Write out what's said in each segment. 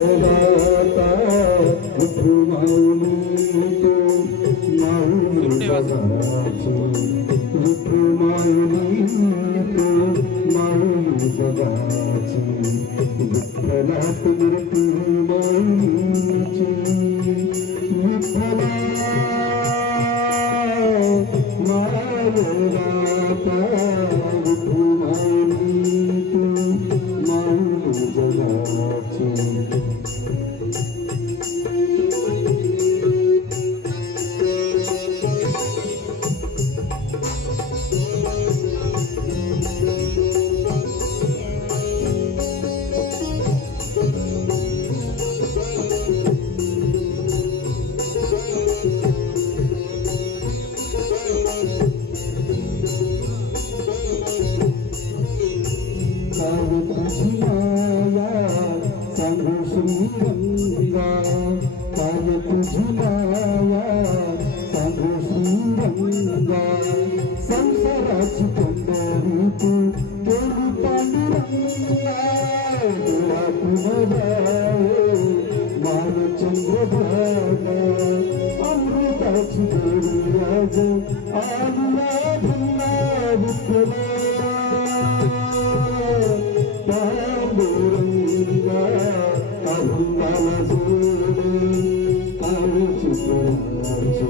माऊली तू माऊली काव काव तुझी माया सांगू श्रीरंगा संसाराची पंढरी तू केली पांडुरंगा डोळ्यातून जावे मानचंद्र भागा अमृताची देवी राज आला भुला Thank you.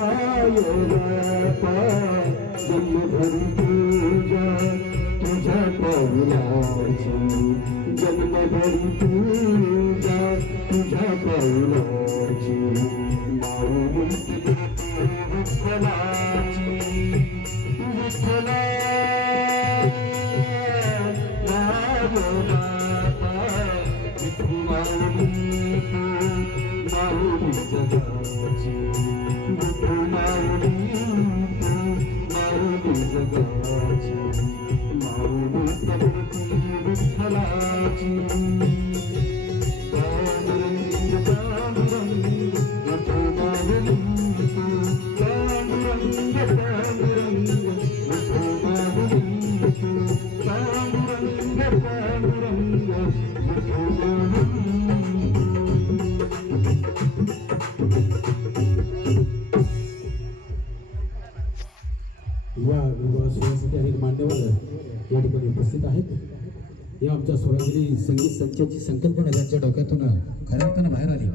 नायरापा जन्मभरी पूजा तुझ्या पाऊलाची जन्मभरी पूजा तुझ्या पाऊलाची माऊली विठ्ठलाची विठ्ठला या या ठिकाणी उपस्थित आहेत. या आमच्या स्वरांजली संगीत संचाची संकल्पना त्यांच्या डोक्यातून खऱ्या अर्थानं बाहेर आली